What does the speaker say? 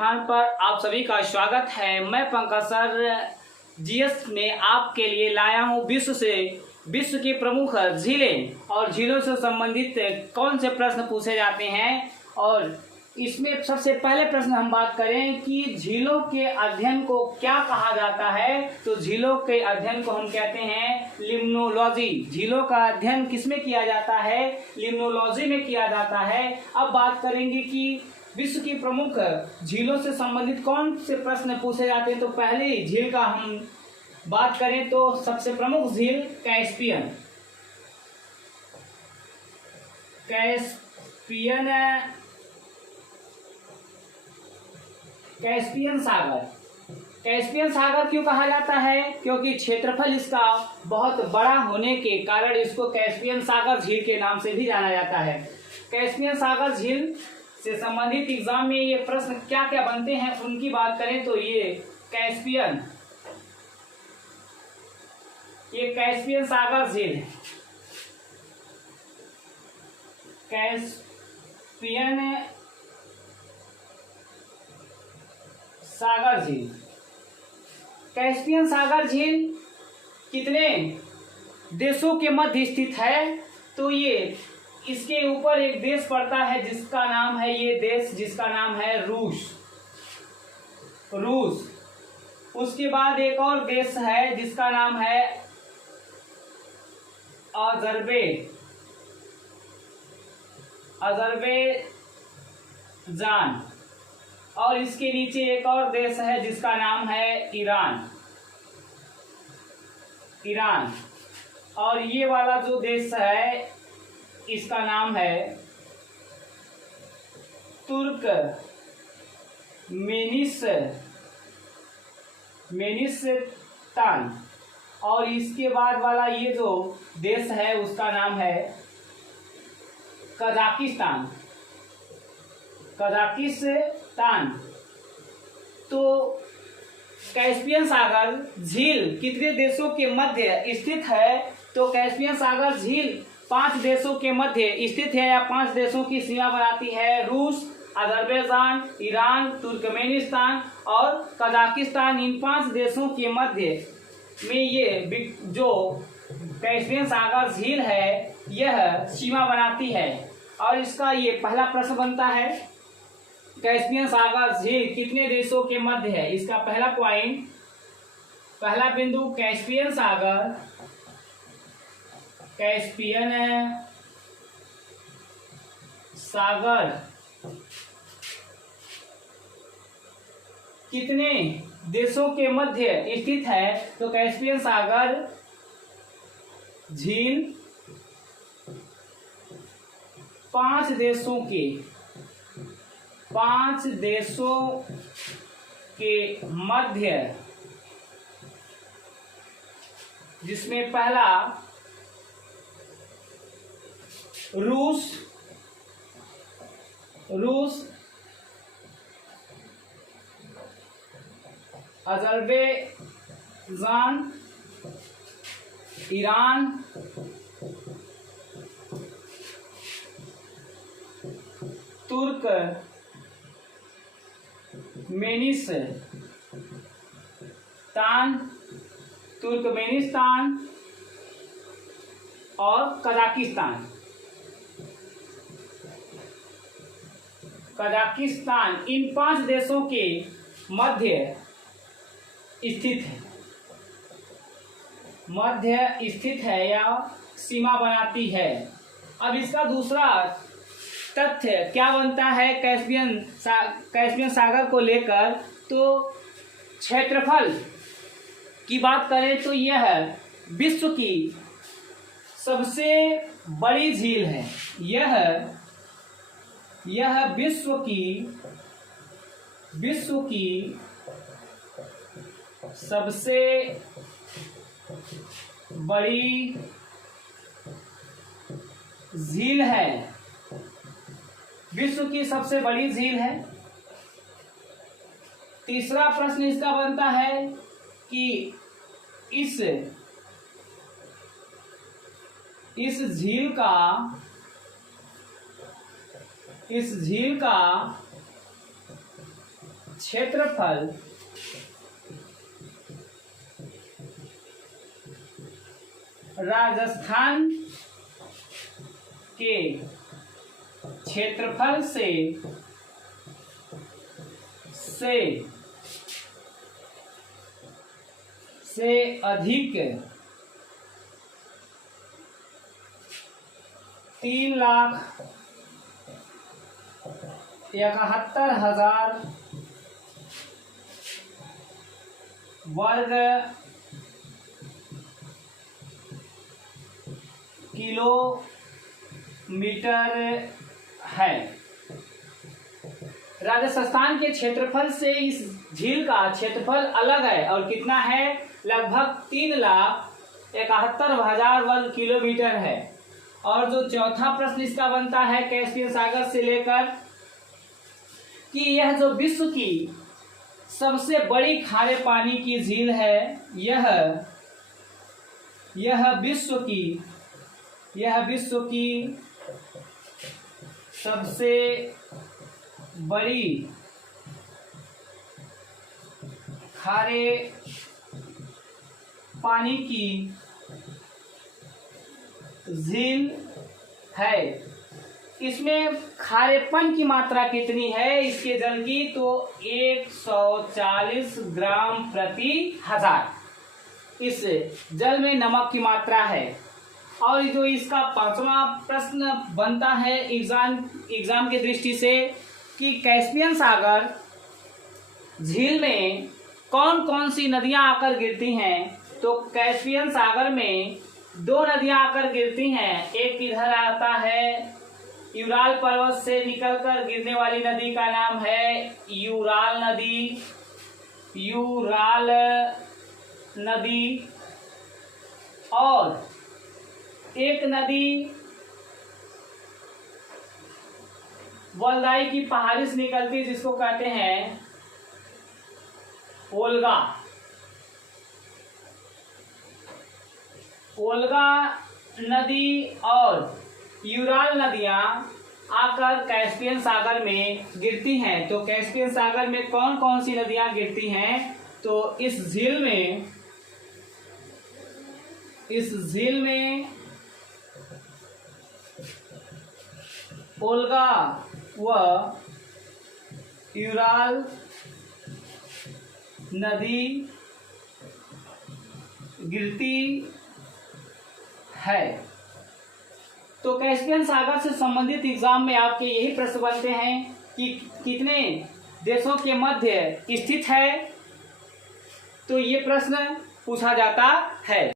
व्याख्यान पर आप सभी का स्वागत है। मैं पंकज सर जीएस में आपके लिए लाया हूं विश्व की प्रमुख झीलें और झीलों से संबंधित कौन से प्रश्न पूछे जाते हैं। और इसमें सबसे पहले प्रश्न हम बात करें कि झीलों के अध्ययन को क्या कहा जाता है, तो झीलों के अध्ययन को हम कहते हैं लिम्नोलॉजी। झीलों का अध्ययन किसमें किया जाता है? लिम्नोलॉजी में किया जाता है। अब बात करेंगे कि विश्व की प्रमुख झीलों से संबंधित कौन से प्रश्न पूछे जाते हैं। तो पहले झील का हम बात करें तो सबसे प्रमुख झील कैस्पियन सागर। कैस्पियन सागर क्यों कहा जाता है? क्योंकि क्षेत्रफल इसका बहुत बड़ा होने के कारण इसको कैस्पियन सागर झील के नाम से भी जाना जाता है। कैस्पियन सागर झील से संबंधित एग्जाम में ये प्रश्न क्या क्या बनते हैं उनकी बात करें तो ये कैस्पियन सागर झील, कैस्पियन सागर झील कितने देशों के मध्य स्थित है? तो ये इसके ऊपर एक देश पड़ता है जिसका नाम है रूस। उसके बाद एक और देश है जिसका नाम है अजरबैजान, और इसके नीचे एक और देश है जिसका नाम है ईरान। और ये वाला जो देश है इसका नाम है तुर्कमेनिस्तान, और इसके बाद वाला ये जो देश है उसका नाम है कजाकिस्तान। तो कैस्पियन सागर झील कितने देशों के मध्य स्थित है? तो कैस्पियन सागर झील 5 देशों के मध्य स्थित है या 5 देशों की सीमा बनाती है। रूस, अजरबैजान, ईरान, तुर्कमेनिस्तान और कजाकिस्तान। इन 5 देशों के मध्य में ये जो कैस्पियन सागर झील है यह सीमा बनाती है। और इसका ये पहला प्रश्न बनता है, कैस्पियन सागर झील कितने देशों के मध्य है? इसका पहला बिंदु कैस्पियन सागर कितने देशों के मध्य स्थित है? तो कैस्पियन सागर झील 5 देशों के मध्य, जिसमें पहला रूस, अजरबैजान, ईरान, तुर्कमेनिस्तान और कजाकिस्तान। इन 5 देशों के मध्य स्थित है या सीमा बनाती है। अब इसका दूसरा तथ्य क्या बनता है कैस्पियन सागर को लेकर? तो क्षेत्रफल की बात करें तो यह विश्व की सबसे बड़ी झील है। यह विश्व की सबसे बड़ी झील है। विश्व की सबसे बड़ी झील है। तीसरा प्रश्न इसका बनता है कि इस झील का क्षेत्रफल राजस्थान के क्षेत्रफल से अधिक 3,71,000 वर्ग किलोमीटर है। राजस्थान के क्षेत्रफल से इस झील का क्षेत्रफल अलग है और कितना है, लगभग 3,71,000 वर्ग किलोमीटर है। और जो चौथा प्रश्न इसका बनता है कैस्पियन सागर से लेकर कि यह जो विश्व की सबसे बड़ी खारे पानी की झील है, यह विश्व की सबसे बड़ी खारे पानी की झील है। इसमें खारेपन की मात्रा कितनी है इसके जल की, तो 140 ग्राम प्रति हजार इस जल में नमक की मात्रा है। और जो इसका पांचवा प्रश्न बनता है एग्जाम के दृष्टि से कि कैस्पियन सागर झील में कौन कौन सी नदियां आकर गिरती हैं, तो कैस्पियन सागर में 2 नदियां आकर गिरती हैं। एक इधर आता है यूराल पर्वत से निकलकर गिरने वाली नदी का नाम है यूराल नदी, और एक नदी वल्दाई की पहाड़ी से निकलती है जिसको कहते हैं ओल्गा नदी और यूराल नदियां आकर कैस्पियन सागर में गिरती हैं। तो कैस्पियन सागर में कौन कौन सी नदियां गिरती हैं, तो इस झील में ओल्गा व यूराल नदी गिरती है। तो कैस्पियन सागर से संबंधित एग्जाम में आपके यही प्रश्न बनते हैं कि कितने देशों के मध्य स्थित है, तो ये प्रश्न पूछा जाता है।